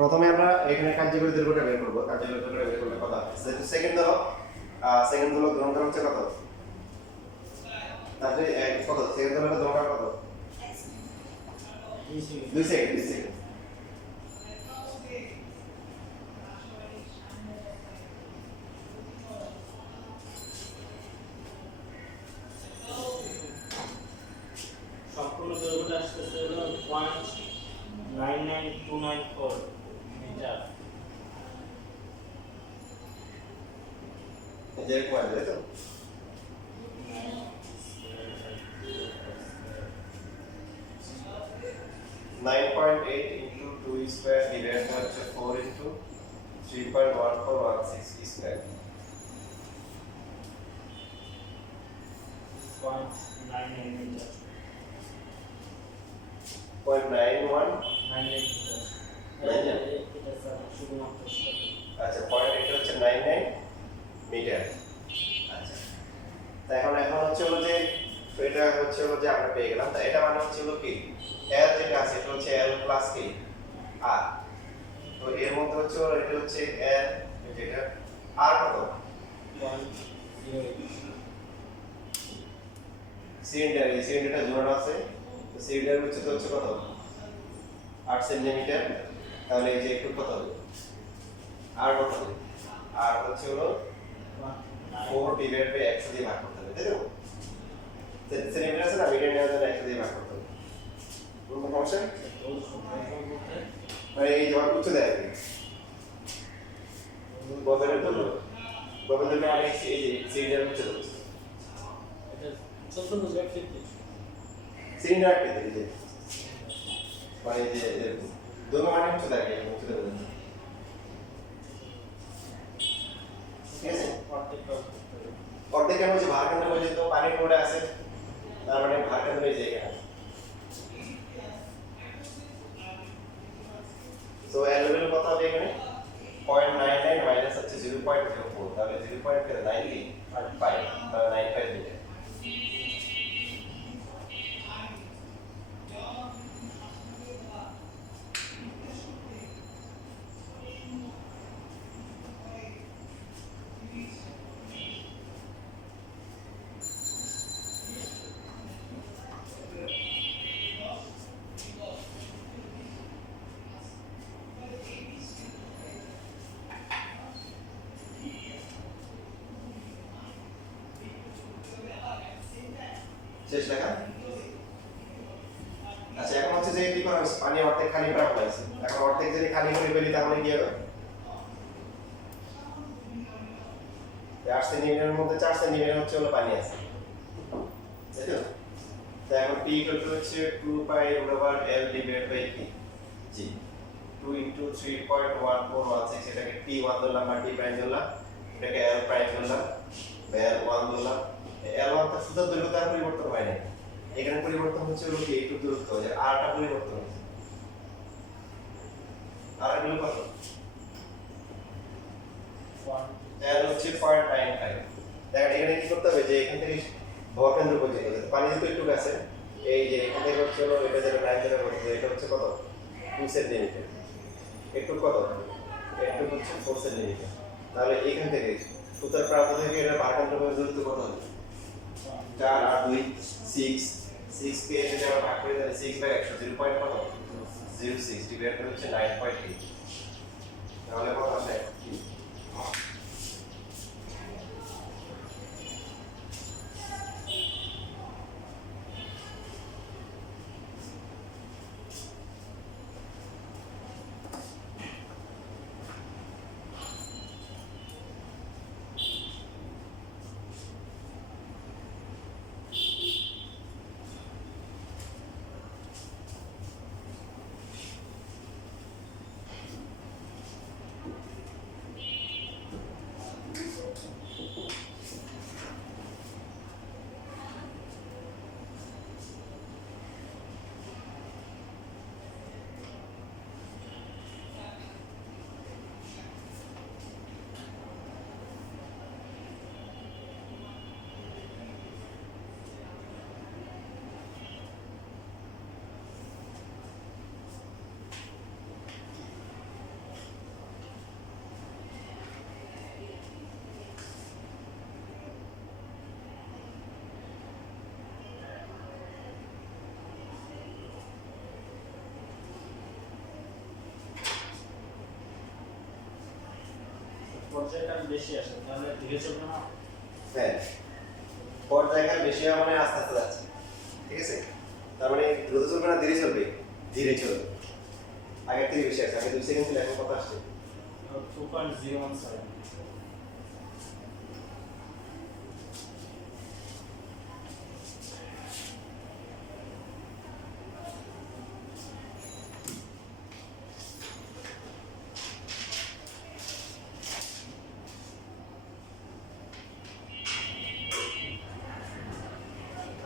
প্রথমে আমরা এখানে কার্যকরী দৈর্ঘ্যটা বের করব। কার্যকরী দৈর্ঘ্যটা বের করলে কত হবে? যেহেতু সেকেন্ড হলো গ্রহণ হচ্ছে কত, তাহলে কত সেকেন্ড হলো গ্রহণ কত? 2 সেকেন্ড 2 সেকেন্ড। সম্পূর্ণ দৈর্ঘ্যটা আসতেছে হলো 0.99294 মিটার। যে কোয়াড তাই তো? 9.8 into 2 square divided by 4 into 3.1416 square. 0.99 metre. 0.91 99 metre. এটা স্যার শুধুমাত্র আচ্ছা পয়েন্ট এটা হচ্ছে 99 মিটার। আচ্ছা তো এখন হচ্ছে হলো যে এটা হচ্ছে হলো যে আমরা পেয়ে গেলাম। তাই এটা মানে হচ্ছে হলো কি L যেটা আছে এটা হচ্ছে L প্লাস কি R। তো এর মধ্যে হচ্ছে হলো এটা হচ্ছে L যেটা R কত 0.08 সিলিন্ডারটা জোড়ানো আছে। তো সিলিন্ডার হচ্ছে তো হচ্ছে কত 8 সেন্টিমিটার। তাহলে এই যে একটু কত হবে R কত হবে? R হচ্ছে হলো 4 ডিভাইড বাই x দিয়ে ভাগ করতে হবে, তাই তো? সেন্টিমিটার আছে না, মিটার নেওয়ার জন্য x দিয়ে ভাগ করতে হবে। কোন সমস্যা? মানে এই যে উচ্চ দেয় ববের তো মানে এই যে সিলিন্ডার উচ্চ হচ্ছে সম্পূর্ণ ব্যাখ্যা সিলিন্ডার পেতে এই যে মানে যে দুটো মানে উচ্চ দেয় উচ্চ দেয় ঠিক আছে। অর্ধেক কেন যে ভার কেন্দ্র পর্যন্ত পানি পড়ে আছে, তার মানে ভার কেন্দ্র এই যে এখানে। সো এর লেভেল কত হবে এখানে 0.99 মাইনাস হচ্ছে 0.04, তাহলে 0.95 তাহলে 95 মিটার। শেষ লেখা। আচ্ছা এখন হচ্ছে যে কি করা হয়েছে, পানি অর্ধেক খালি করা হয়েছে। এখন অর্ধেক যদি খালি করে ফেলি তাহলে কি হবে? 8 সেন্টিমিটারের মধ্যে 4 সেন্টিমিটার হচ্ছে হলো পানি আছে, তাই তো? তো এখন t হচ্ছে 2 pi over l divide by p g 2 into 3.1416 এটাকে t1 ধরলাম বা t প্রাইম ধরলাম, এটাকে l প্রাইম ধরলাম বা l1 ধরলাম। l1 টা সুতার দৈর্ঘ্য তার পরিবর্তন হয় না, এখানে পরিবর্তন হচ্ছে হলো কি একটু দূরত্ব, যে r টা পরিবর্তন হচ্ছে। r এর মূল্য কত? l হচ্ছে 0.95। দেখেন এখানে কি করতে হবে যে এখান থেকে ভর কেন্দ্র পর্যন্ত পানি যেহেতু একটু আছে, এই যে এখান থেকে হচ্ছে হলো এটা যেটা 9 ধরে বলছে এটা হচ্ছে কত 2 সেন্টিমিটার, একটু কত একটু হচ্ছে 4 সেন্টিমিটার। তাহলে এখান থেকে সুতার প্রান্ত থেকে এটা ভার কেন্দ্র পর্যন্ত দূরত্ব কত হবে? 4 আর 2 6 6 কে যদি আমরা ভাগ করি তাহলে 6 বাই 100 0 পয়েন্ট কত 06 ডিভাইড করে হচ্ছে 9.8, তাহলে কত আসে? পর্যায়কাল বেশি আসে তাহলে ধীরে চলবে না। হ্যাঁ, পর্যায়কাল বেশি হওয়া মানে আস্তে আস্তে যাচ্ছে, ঠিক আছে? তার মানে দ্রুত চলবে না ধীরে চলবে? ধীরে চলবে। আগের থেকে বেশি আসছে, আগে 2 সেকেন্ড ছিল, এখন কত আসছে? 2.017।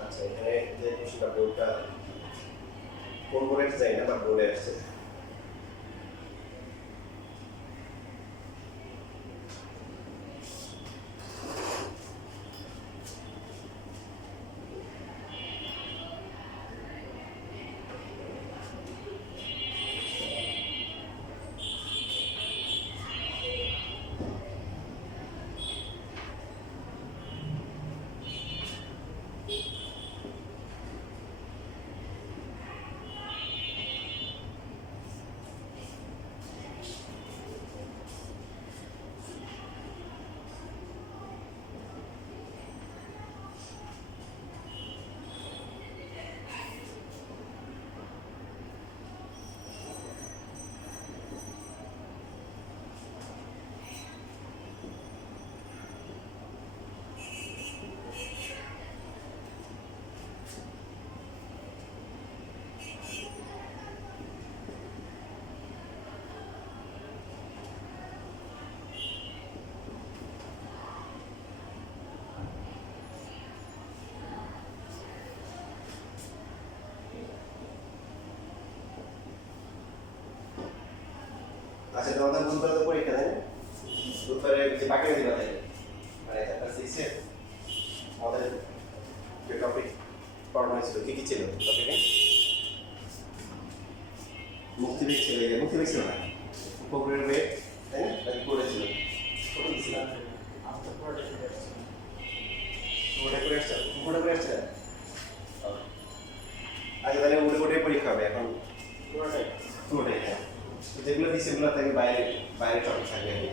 আচ্ছা, এখানে যে কোশ্চেনটা বোর্ডটা কোন বোর্ডে আসছে জানি না, বাট বোর্ডে আসছে। আচ্ছা, তোমাদের বুধবারে তো পরীক্ষা, তাই না? বুধবারে যে বাকিটা দিবা, তাই না? মানে চ্যাপ্টার 6 এর আমাদের যে টপিক পড়ানো হয়েছিল, কি কি ছিল টপিকে? মুক্তিবেগ ছিল, এই যে মুক্তিবেগ ছিল না, উপগ্রহের বেগ, তাই না? নাকি পড়েছিল? কোন কি ছিল? আমাদের পুরোটা চলে আসছে। উপরে করে আসছে, উপরে করে আসছে। আগে তাহলে উঠে পরীক্ষা হবে এখন। পুরোটাই। পুরোটাই, হ্যাঁ। তো যেগুলো দিচ্ছে সেগুলো থেকে বাইরে বাইরে টপিক থাকবে আর কি।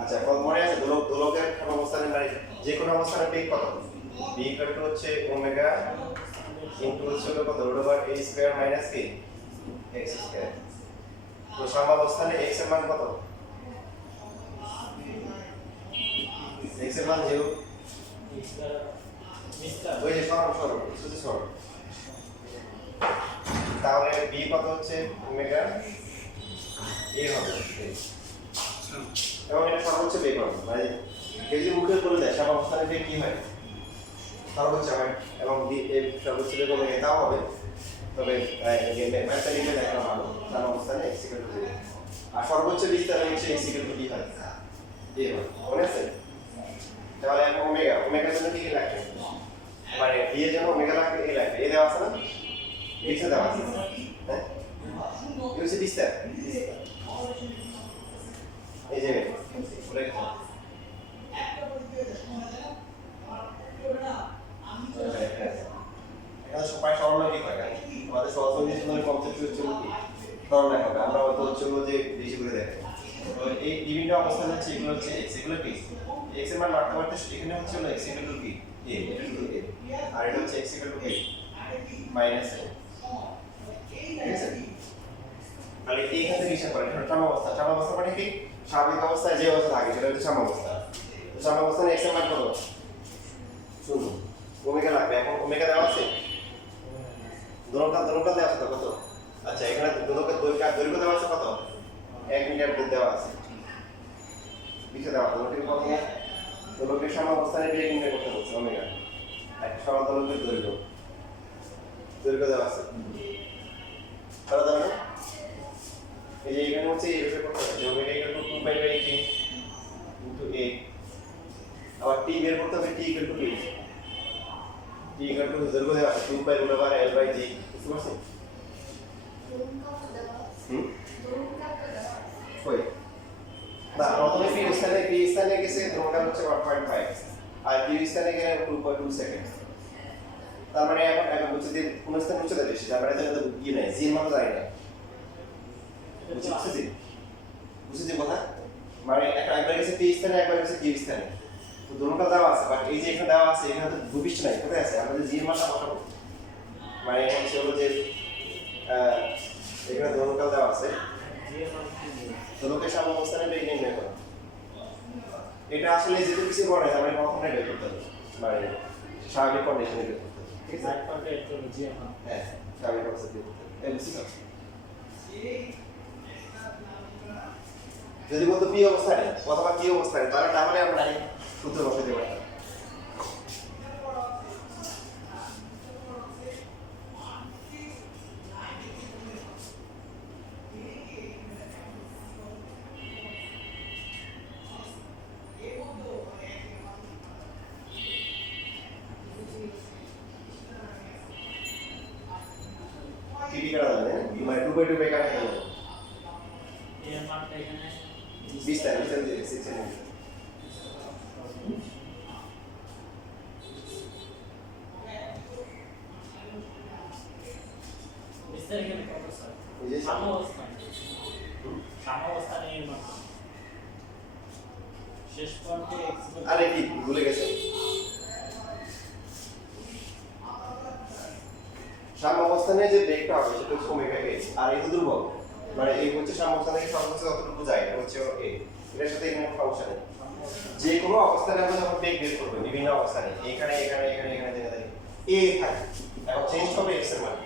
আচ্ছা, এখন মনে আছে দোলকের কোন অবস্থানে মানে যে কোনো অবস্থানে বেগ কত? b ইকুয়াল টু হচ্ছে ওমেগা ইনটু হচ্ছে কত root over a square minus কি x স্কয়ার। তো সাম্যাবস্থানে x এর মান কত? x এর মান 0। ওই যে সরল শুধু সরল। তাহলে b কত হচ্ছে ওমেগা a হবে, এবং এটা সর্বোচ্চ বেগ হবে, মানে এই যে মুখে বলে দেয় সাম্যাবস্থানে বেগ কি হয়? সর্বোচ্চ হয়, এবং এর সর্বোচ্চ বেগ ওমেগা তাও হবে। তবে ম্যাথটা লিখে দেখা ভালো, সাম্যাবস্থানে x ইকুয়াল টু 0 আর সর্বোচ্চ বিস্তার হচ্ছে x ইকুয়াল টু b হয়, a হয়, মনে আছে? তাহলে এখন ওমেগার জন্য কি কি লাগবে? মানে b এর জন্য ওমেগা লাগবে, a লাগবে, a দেওয়া আছে না? লিখে দেওয়া আছে, হ্যাঁ? এই হচ্ছে বিস্তার, এই যে এখানে সবাই সরলরৈখিক হয়, আমাদের সহজভাবে কনসেপ্ট হচ্ছে কি সরলরেখা হবে, আমরা হয়তো হচ্ছে যে বেশি করে দেখে তো এই বিভিন্ন অবস্থান হচ্ছে এগুলো হচ্ছে x, এগুলো কি x এর মান মারতে মারতে এখানে হচ্ছে হলো x ইকুয়াল টু কি a, এটা শুধু a, আর এটা হচ্ছে x equal to a, minus a, ঠিক আছে? তাহলে এইখান থেকে হিসাব করেন সাম্যাবস্থা। সাম্যাবস্থা মানে কি? স্বাভাবিক অবস্থায় যে অবস্থা থাকে সেটা হচ্ছে সাম্যাবস্থা। তো সাম্যাবস্থায় x এর মান কত? 0। ওমেগা লাগবে। এখন ওমেগা দেওয়া আছে? দোলনটা দেওয়া আছে তো কত? আচ্ছা এখানে দোলকের দৈর্ঘ্য দেওয়া আছে কত? 1 মিটার দেওয়া আছে। লিখে দেওয়া আছে। দোলকের কত? দোলকের সাম্যাবস্থায় বেগ নির্ণয় করতে বলছে ওমেগা। একটা সমান্তরালের দৈর্ঘ্য দেওয়া আছে। করা যাবে না? এই যে এখানে হচ্ছে এইভাবে করতে হবে যে omega equal to 2 t into a, আবার t বের করতে হবে t ইকুয়াল টু কি? t ইকুয়াল টু দৈর্ঘ্য দেওয়া আছে 2 pi root over l by g, বুঝতে পারছেন? কই না প্রথমে p স্থানে গেছে দৈর্ঘ্য হচ্ছে 1.5 আর q স্থানে গেলে 2.2 সেকেন্ড। তার মানে এখন বুঝতে দিন কোন স্থানে উচ্চতা বেশি, তার মানে এটা কি নাই g এর মান জানি না। বুঝতে কথা মানে একবার গেছে p স্থানে একবার গেছে q স্থানে, তো দুটোটা দেওয়া আছে বাট এই যে এখানে দেওয়া আছে এখানে তো ভূপৃষ্ঠ নাই, কোথায় আছে? আমরা যে g এর মানটা বসাবো মানে হচ্ছে হলো যে এখানে দুটোটা দেওয়া আছে দোলকের সাম্যাবস্থানে বেগ নির্ণয় করো। এটা আসলে যেহেতু কিছু বড় না মানে কখনোই বের করতে হবে মানে স্বাভাবিক কন্ডিশনে বের করতে হবে, ঠিক আছে? হ্যাঁ স্বাভাবিক অবস্থা বের করতে হবে। এই বুঝছো? যদি বলতো পি অবস্থায় অথবা কি অবস্থায় তাহলে তাহলে আমরা ডাইরেক্ট সূত্র বসাতে পারতাম। টিডি কাটা যাবে মানে 2/2 বাই কাটা যাবে এর মানটা এখানে 20 টাকা 20 টাকা দিয়ে 6 সেন্টিমিটার। বিস্তার এখানে কত স্যার? এই যে সাম্যাবস্থানে এর মান শেষ পয়েন্টে x আরে কি ভুলে গেছে সাম্যাবস্থানে যে বেগটা হবে সেটা হচ্ছে ওমেগা a আর এই দুর্বল মানে এই হচ্ছে সাম্যাবস্থানে সর্বোচ্চ যতটুকু যায় এটা হচ্ছে a, এটার সাথে এখানে কোনো সমস্যা নেই। যে কোনো অবস্থানে আমরা যখন বেগ বের করব বিভিন্ন অবস্থানে এখানে এখানে এখানে এখানে জায়গা থাকে a থাকে, এখন চেঞ্জ হবে x এর মান।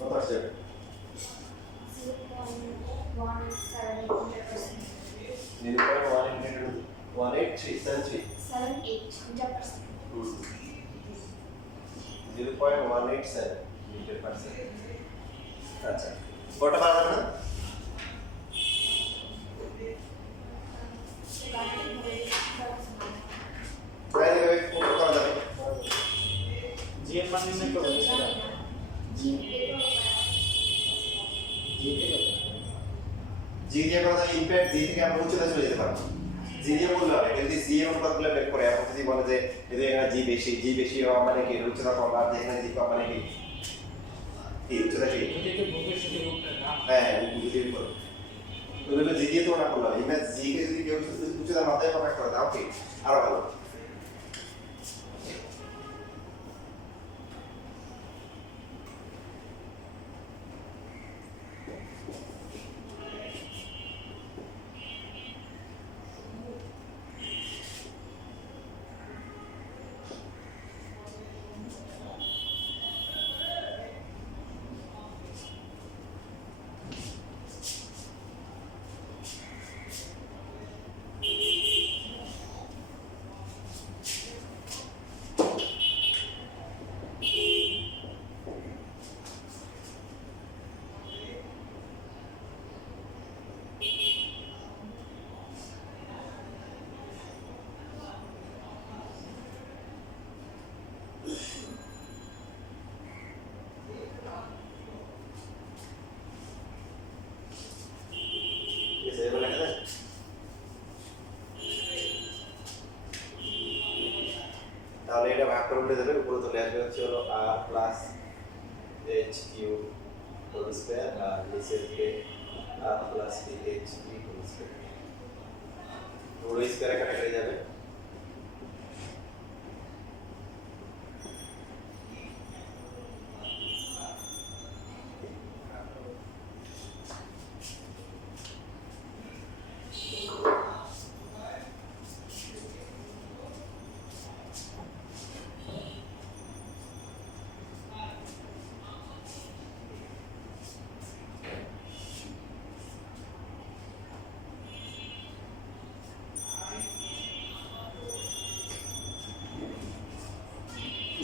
কত আসছে? 0.187 মিটার পার সেকেন্ড। আচ্ছা কটা পারা যাবে না? তাই দেবে কত করা যাবে? জি এর মান নির্ণয় করব সেটা জি দিয়ে করা যায় ইমপ্যাক্ট জি থেকে আমরা উচ্চতা চলে যেতে পারবো। জি দিয়ে বললে হবে যদি জি এর অনুপাতগুলো বের করে এখন যদি বলে যে যদি এখানে জি বেশি হওয়া মানে কি উচ্চতা কম আর যেখানে জি কম মানে কি উচ্চতা কি? যদি তো বুকের সাথে রূপটা না হ্যাঁ বুঝিয়ে করো ওগুলো জি দিয়ে তুলনা করলাম ইমেজ জি কে যদি কেউ উচ্চতার মাথায় প্রকাশ করে দাও কি আরো ভালো। ভাগটা উল্টে দেবে, উপরে চলে আসবে হচ্ছে হলো আর plus H Q whole square আর নিচের দিকে আর plus H P whole square. পুরো স্কোয়ারে কাটাকাটি যাবে।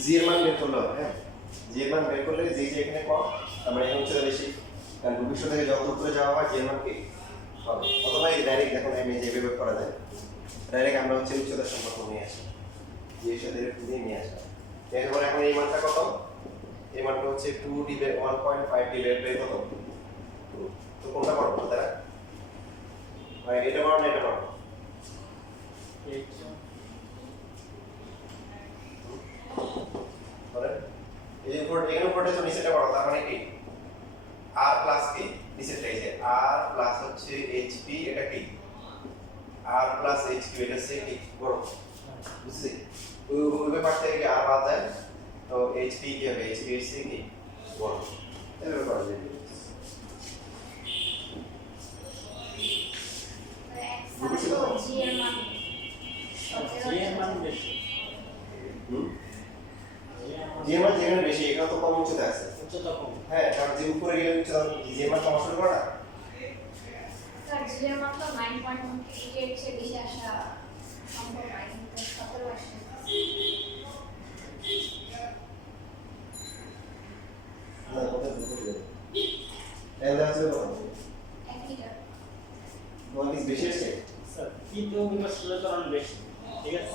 জি এর মান বের করলে হবে, হ্যাঁ জি এর মান বের করলে জি যে এখানে কম, তার মানে এখানে উচ্চতা বেশি, কারণ ভবিষ্যৎ থেকে যত উপরে যাওয়া হয় জি এর মান কি হবে। অথবা এই ডাইরেক্ট দেখুন আমি যে এভাবে করা যায়, ডাইরেক্ট আমরা হচ্ছে উচ্চতার সম্পর্ক নিয়ে আসি, জি এর সাথে দিয়ে নিয়ে আসা। এরপর এখন এই মানটা কত, এই মানটা হচ্ছে 2 ডিভাইড 1.5 ডিভাইড বাই কত 2। তো কোনটা করব তারা, মানে এটা করব না এটা করব, বলেন এই যে উপর এখানে উপরটা তো নিচেটা বড়, তার মানে কি আর প্লাস কি নিচেটা এই যে আর প্লাস হচ্ছে এইচপি, এটা কি আর প্লাস এইচকিউ, এটা হচ্ছে কি বড়, বুঝছি ওই ব্যাপার থেকে কি আর বাদ যায়, তো এইচপি কি হবে, এইচপি হচ্ছে কি বড়, এভাবে করা যায়। জি এর মান বেশি। জি এর মান যেখানে বেশি এখানে তো কম উচ্চতা আছে, উচ্চতা কম। হ্যাঁ কারণ যে উপরে গেলে উচ্চতা জি এর মান সমস্যা করে না। স্যার জি এর মান তো 9.8 এর চেয়ে বেশি আসা সম্ভব নয়, কিন্তু 17 আসে। না কথা বলতে যাবে এন্ড আছে কত 1 মিটার। ওয়ান ইজ বেশি আছে, স্যার কিন্তু বিকর্ষণের ত্বরণ বেশি, ঠিক আছে?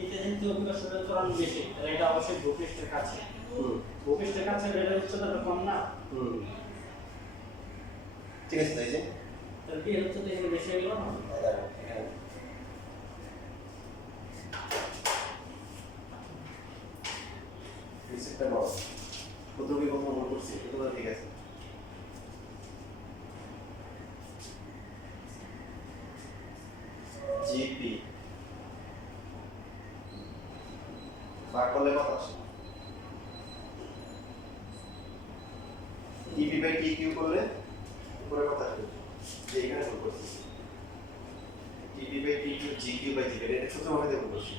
এতে যেহেতু বিকর্ষণের ত্বরণ বেশি, তাহলে এটা অবশ্যই ভূপৃষ্ঠের কাছে। ভূপৃষ্ঠের কাছে রেলের উচ্চতাটা কম না, ঠিক আছে তাই যে তাহলে কি এর উচ্চতা এখানে বেশি হয়ে গেল না? রিসেপ্টর বড় প্রথমে কত মনে করছি এটা তো ঠিক আছে। জিপি ভাগ করলে কত আসে, টিপি বাই টি কিউ করলে উপরে কত আসবে, যে এখানে ভুল করছি TP by T Q G Q by G, এটা ছোট ভাবে ভুল করছি,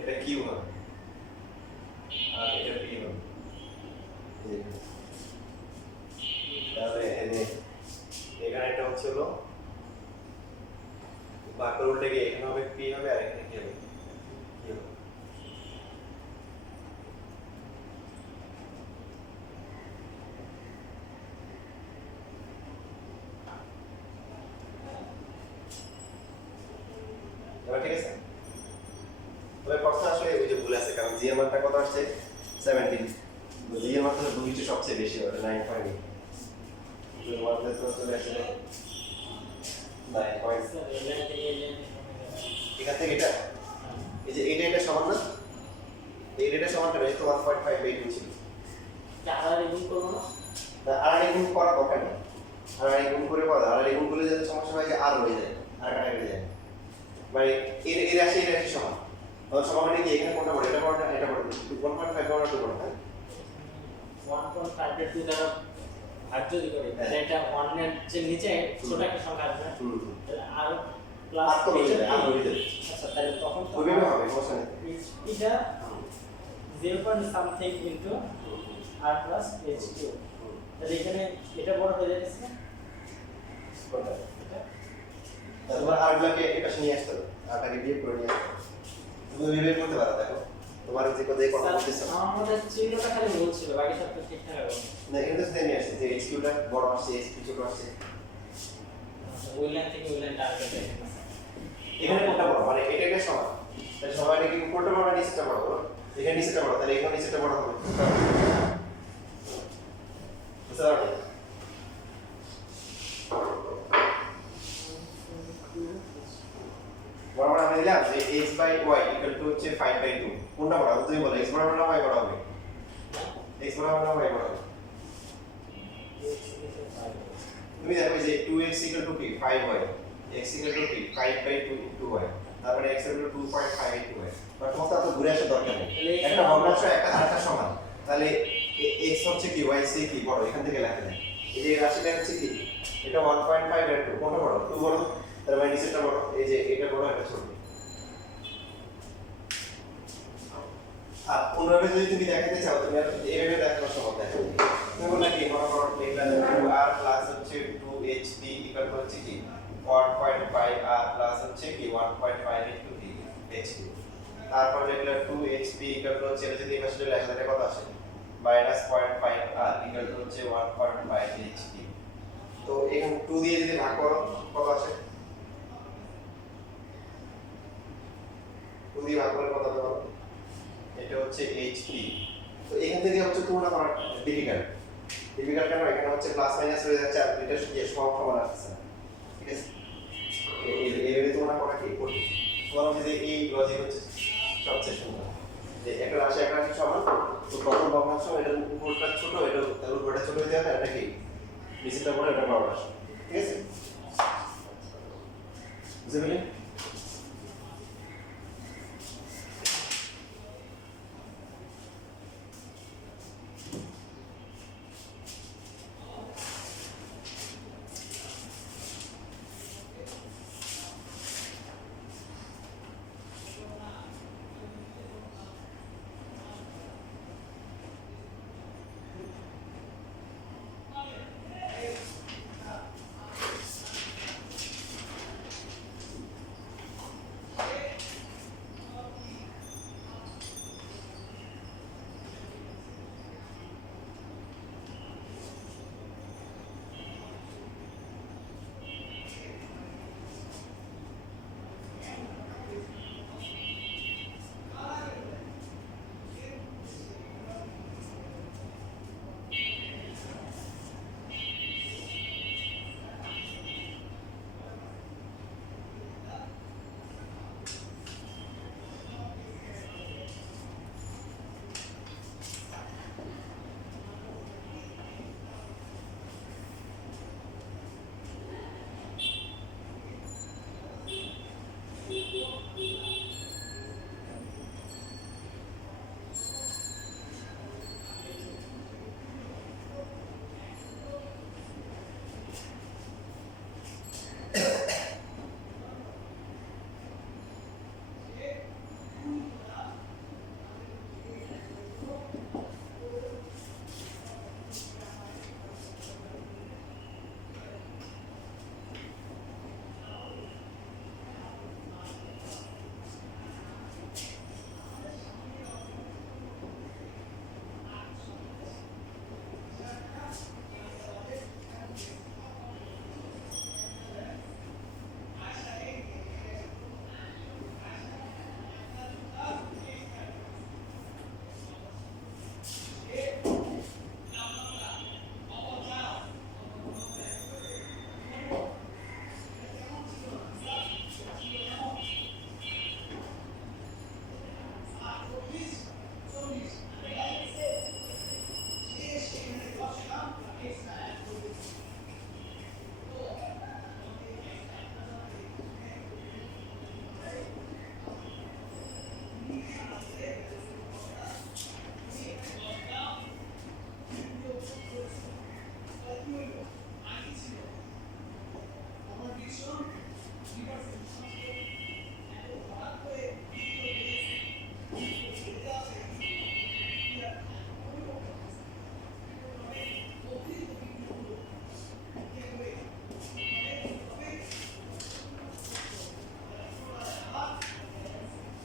এটা কিউ হবে আর এটা পি হবে। তাহলে এখানে এটা হচ্ছে হলো বাঁকের উল্টে গিয়ে এখানে হবে পি হবে আর এখানে কি হবে কি হবে। এবার ঠিক আছে, তবে প্রশ্ন আসলে ওই যে ভুল আছে, কারণ জি এর মানটা কত আসছে 17, জি এর মানটা দুইটা সবচেয়ে বেশি হবে 9.8, তো মানটা তো চলে আসলে 9. স্যার এই লাইন থেকে এই লাইনে এখান থেকে এটা এই যে এটা সমান না, এটা সমান কেন, এই তো 1.5 ছিল, আড়াআড়ি গুণ করবো না? আড়াই গুণ করা দরকার নেই, আড়াই গুণ করে করা, আড়াই গুণ করলে যাতে সমস্যা হয় যে আর হয়ে যায় আর কাটা কেটে যায়, মানে এর রাশি সমান, সমান মানে কি এখানে কোনটা পড়ে, এটা পড়ে এটা পড়ে 1.5 পড়ে 2 পড়ে, হ্যাঁ 1.5 এর 2 দ্বারা ভাগ যদি করি তাহলে এটা 1 এর যে নিচে ছোট একটা সংখ্যা আসবে, তাহলে আর প্লাস আর তো হয়ে যাবে, আর হয়ে যাবে, আচ্ছা তাহলে তখন তো ওইভাবে হবে সমস্যা নেই। এটা 0 something into r plus h2, তাহলে এখানে এটা বড় হয়ে যাচ্ছে কোনটা এটা তারপর আরগুলোকে এটা নিয়ে আসতে হবে, আরটাকে বিয়োগ করে নিয়ে আসতে হবে, তুমি বিয়োগ করতে পারো, দেখো তোমার যে কথা কথা বলতেছ আমার মতে চিহ্নটা খালি ভুল ছিল, বাকি সব তো ঠিকঠাক আছে। না এটা তো সেমই আসছে যে এইচকিউটা বড় আসছে এইচকিউ ছোট আসছে, ওই লাইন থেকে ওই লাইনটা আর কেটে এখানে কোনটা বড়, মানে এটা সমান, তাহলে সবাই কি উপরটা বড় নিচেটা বড়, বলো এখানে নিচেটা বড়, তাহলে এখানে নিচেটা বড় হবে, বুঝতে পারবে। বড় বড় আমি দিলাম যে x by y equal to হচ্ছে 5 বাই 2 কোনটা বড় হবে তুমি বলো x বড় হবে না y বড় হবে x বড় হবে না y বড় হবে তুমি দেখো যে 2x ইকুয়াল টু কি 5y x ইকুয়াল টু কি 5 বাই 2 ইনটু y তার মানে x equal two 2.5 into y but তোমার তো ঘুরে আসার দরকার নেই একটা ভগ্নাংশ একটা আরেকটা সমান তাহলে x হচ্ছে কি y সে কি বড় এখান থেকে লেখা যায় এই যে রাশিটা হচ্ছে কি এটা 1.5 আর 2 কোনটা বড় 2 বড় তার মানে নিচেরটা বড় এই যে এটা বড় এটা ছোট আর অন্যভাবে যদি তুমি দেখাতে চাও তুমি এইভাবে দেখানোর সময় দেখো তুমি বললে কি মনে করো লিখলা 2r প্লাস হচ্ছে 2hp ইকুয়াল টু হচ্ছে কি 1.5r প্লাস হচ্ছে কি 1.5 ইনটু কি hp তারপর লিখলা 2hp ইকুয়াল টু হচ্ছে যদি এই পাশে লেখা থাকে কত আসে -0.5r ইকুয়াল টু হচ্ছে 1.5 hp তো এখানে 2 দিয়ে যদি ভাগ করো কত আসে 2 দিয়ে ভাগ করলে কত হবে এটা হচ্ছে hp তো এখান থেকে হচ্ছে তুলনা করা ডিফিকাল্ট কেন এখানে হচ্ছে প্লাস মাইনাস হয়ে যাচ্ছে আর এটা যে সব সমান আসছে ঠিক আছে এইভাবে তুলনা করা কি কঠিন তোমার যে এই লজিক হচ্ছে সবচেয়ে সুন্দর যে একটা রাশি সমান তো প্রথম ভগ্নাংশ এটার উপরটা ছোট এটা তার উপরটা ছোট হয়ে যাবে এটা কি নিচেরটা বড় এটা বড় আসে ঠিক আছে বুঝতে পারলে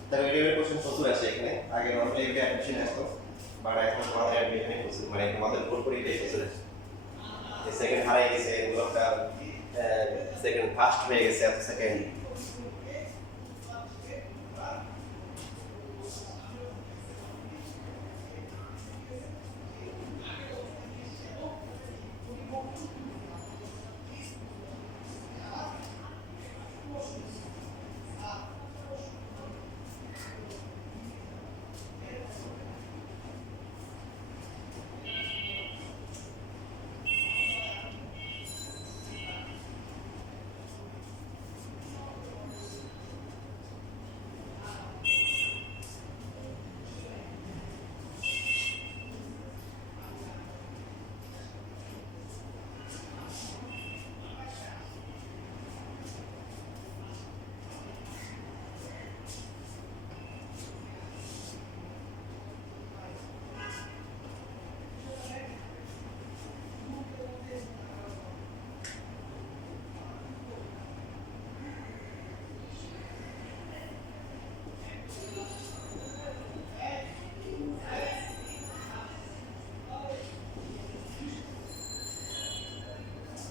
তাহলে রেডিওর কোশ্চেন প্রচুর আছে এখানে আগে নরমালি এটা অ্যাডমিশন আসতো বাট এখন আমাদের অ্যাডমিশনে প্রচুর মানে আমাদের পুরোপুরি এটাই প্রচুর আছে সেকেন্ড হারাই গেছে এগুলোটা সেকেন্ড ফার্স্ট হয়ে গেছে এত সেকেন্ড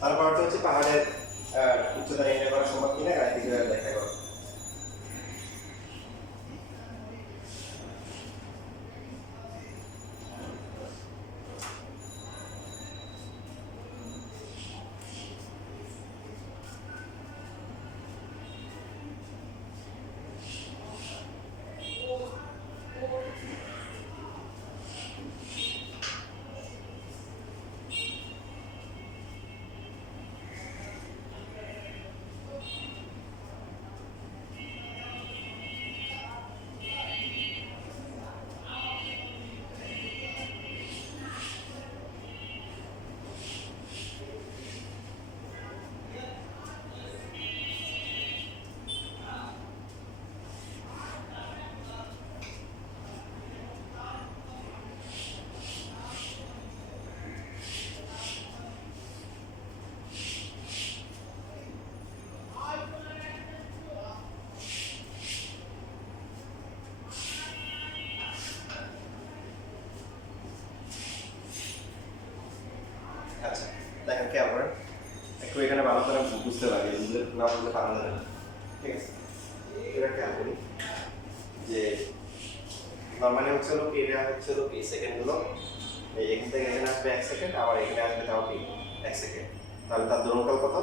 তারপরটা হচ্ছে পাহাড়ের উচ্চতা নির্ণয় করা সম্ভব কিনা গাণিতিক ব্যাখ্যা করো। আচ্ছা দেখেন খেয়াল করেন, একটু এখানে ভালো করে বুঝতে পারি, বুঝলে না বুঝলে পারা যাবে না। ঠিক আছে, এটা খেয়াল করি যে নর্মালি হচ্ছে হলো কি, এটা হচ্ছে হলো কি সেকেন্ডগুলো এখান থেকে এখানে আসবে 1 সেকেন্ড, আবার এখানে আসবে তাও কি 1 সেকেন্ড, তাহলে তার দূরত্ব কত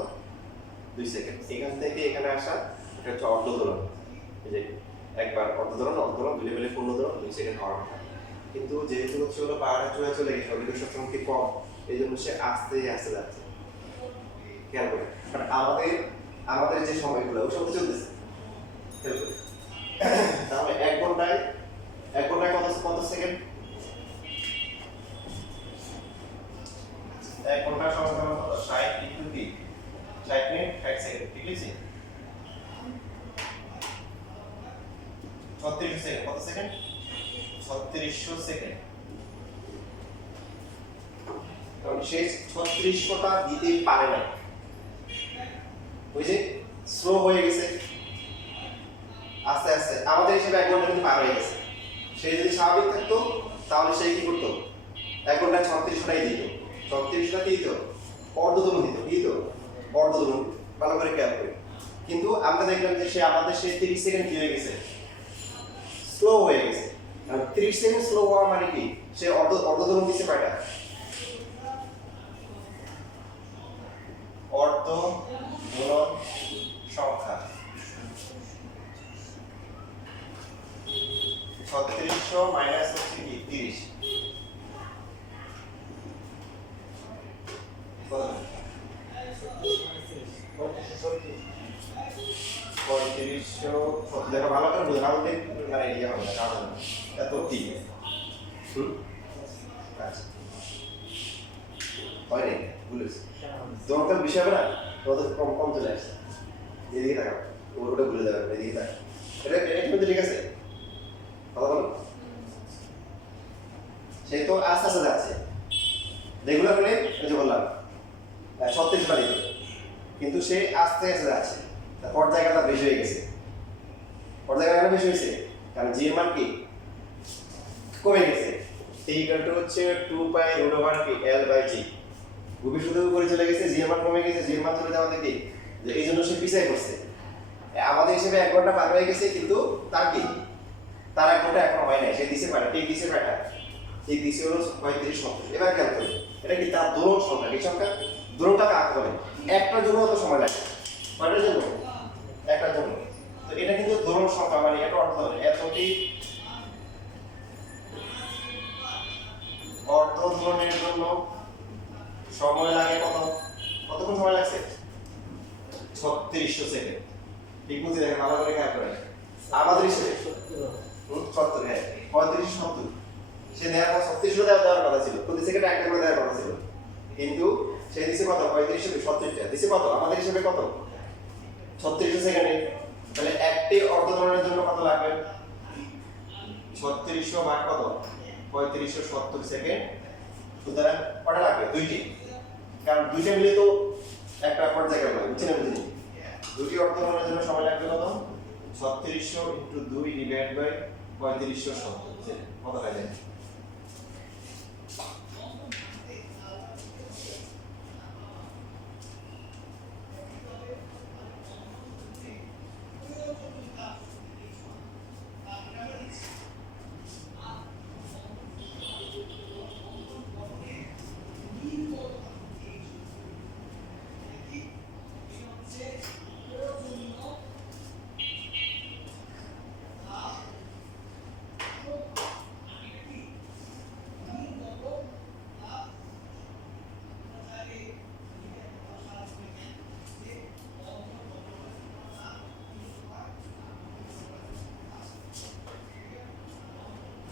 2 সেকেন্ড। এখান থেকে এখানে আসা এটা হচ্ছে অর্ধ দূরত্ব, এই যে একবার অর্ধ দূরত্ব দুই মিলে পূর্ণ দূরত্ব 2 সেকেন্ড হওয়ার কথা। কিন্তু যেহেতু হচ্ছে হলো পাহাড়ে চলে গেছে, অভিযোগ শক্তি কম, এই জন্য সে আস্তে আস্তে যাচ্ছে। খেয়াল করে বাট আমাদের যে সময়গুলো ওই সময় চলতেছে, খেয়াল করে তাহলে 1 ঘন্টায় কত সেকেন্ড? 1 ঘন্টা সমান সমান কত? 60 ইনটু কি 60 মিনিট 60 সেকেন্ড, ঠিক আছে? 36 সেকেন্ড, কত সেকেন্ড? 3600 সেকেন্ড। কারণ সে 3600টা দিতেই পারে না, ওই যে স্লো হয়ে গেছে আস্তে আস্তে। আমাদের হিসেবে 1 ঘন্টা কিন্তু পার হয়ে গেছে। সে যদি স্বাভাবিক থাকতো তাহলে সে কি করতো? 1 ঘন্টায় 3600টাই দিত, 3600টা দিত অর্ধদূরণ দিত অর্ধদূরণ, ভালো করে খেয়াল করি। কিন্তু আমরা দেখলাম যে সে 30 সেকেন্ড কি হয়ে গেছে? স্লো হয়ে গেছে। 30 সেকেন্ড স্লো হওয়া মানে কি? সে অর্ধদূরণ দিচ্ছে কয়টা? অর্ধদূরণ সংখ্যা 3600 মাইনাস হচ্ছে কি 30, কত? 3500। দেখো ভালো করে বুঝে রাউন্ড মানে ইয়ে হবে না, কারণ এত ঠিক আচ্ছা হয় নি বুঝেছি। তোমার বিষয় হবে না, তোমাদের কম কম চলে আসছে। এদিকে থাকা ওটা ভুলে যাবে, এদিকে থাকা। এটা কিন্তু ঠিক আছে, কথা বলো। সে তো আস্তে আস্তে যাচ্ছে, রেগুলার হলে ওই যে বললাম 36 বাড়ি, কিন্তু সে আস্তে আস্তে যাচ্ছে, তার পর্যায়টা বেশি হয়ে গেছে। পর্যায়টা বেশি হয়েছে কারণ জি এর মান কি কমে গেছে। টি ইকুয়াল টু হচ্ছে 2 পাই রুট ওভার কি এল বাই জি। ভূপৃষ্ঠ উপরে চলে গেছে, জি এর মান কমে গেছে, জি এর মান চলে যাওয়া থেকে যে এই জন্য সে পিছিয়ে পড়ছে। আমাদের হিসেবে 1 ঘন্টা পার হয়ে গেছে, কিন্তু তার কি তার 1 ঘন্টা এখনো হয় নাই। সে দিছে পারে, ঠিক দিছে পাটা, ঠিক দিছে হলো 35 70। এবার খেয়াল করি এটা কি তার দূরণ সংখ্যা, কি সংখ্যা? দূরণটাকে আঁকতে হবে, একটার জন্য কত সময় লাগে? কয়টার জন্য? একটার জন্য। তো এটা কিন্তু দূরণ সংখ্যা, মানে এটা অর্থ এতটি অর্ধদূরণের জন্য সময় লাগে কত? কতক্ষণ সময় লাগছে? 3600 সেকেন্ড। ঠিক বুঝি, দেখেন ভালো করে খেয়াল করেন। আমাদের হিসেবে 70, হ্যাঁ 35 70। সে দেওয়ার 3600 দেওয়ার কথা ছিল, প্রতি সেকেন্ডে 1 করে দেওয়ার কথা ছিল, কিন্তু সে দিছে কত? 3500 70টা দিছে কত? আমাদের হিসেবে কত? 3600 সেকেন্ডে। তাহলে একটি অর্ধদূরণের জন্য কত লাগবে? 3600 ভাগ কত? 3570 সেকেন্ড। সুতরাং কটা লাগবে? দুইটি, কারণ দুইটা মিলে তো একটা পর্যায় গেল, বুঝছেন? বুঝিনি, দুটি অর্ধদূরণের জন্য সময় লাগবে কত? 3600 ইনটু 2 ডিভাইড বাই 3570, কত হয় যায়?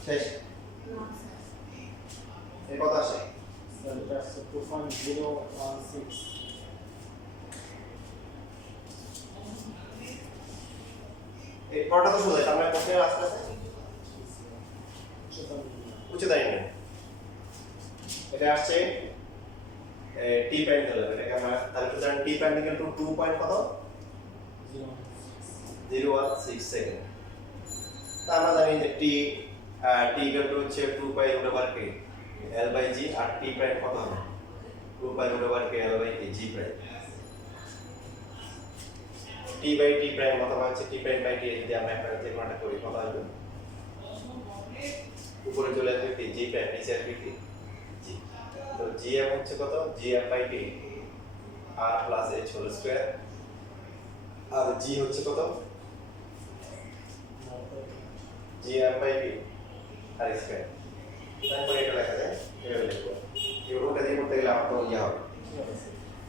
শেষ না স্যার এর কত আসে স্যার এটা হচ্ছে 2.016 এই পড়াটা তো সোজা তার মানে প্রশ্নের আস্তে আস্তে উচ্চতা নির্ণয় এটা আসছে টি প্রাইম ধরে এটাকে আমরা তাহলে সুতরাং টি প্রাইম ইকুয়াল টু 2 পয়েন্ট কত 016 সেকেন্ড তা আমরা জানি যে টি টি ইকুয়াল টু হচ্ছে 2 pi root over K L by G আর টি প্রাইম কত হবে 2 pi root over K L by K G prime T by T prime অথবা হচ্ছে টি প্রাইম বাই টি যদি আমরা একটা যে কোনটা করি কত আসবে উপরে চলে আসবে কি জি প্রাইম নিচে আসবে কি জি তো জি এম হচ্ছে কত G M by T R plus H whole square আর জি হচ্ছে কত G M by T R square তারপর এটা লেখা যায় এভাবে লিখবো এই রুটটা দিয়ে করতে গেলে আমার তো ইয়া হবে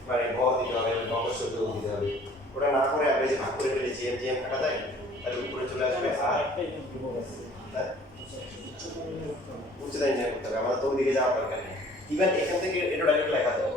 মানে ভ দিতে হবে অবশ্যই যোগ দিতে হবে ওটা না করে আমরা যে ভাগ করে ফেলে জি এম কাটা যায় তাহলে উপরে চলে আসবে আর একটাই বিভাগ আছে উচ্চতা নির্ণয় করতে হবে আমাদের তো ওদিকে যাওয়ার দরকার নেই ইভেন এখান থেকে এটা ডাইরেক্ট লেখা যায়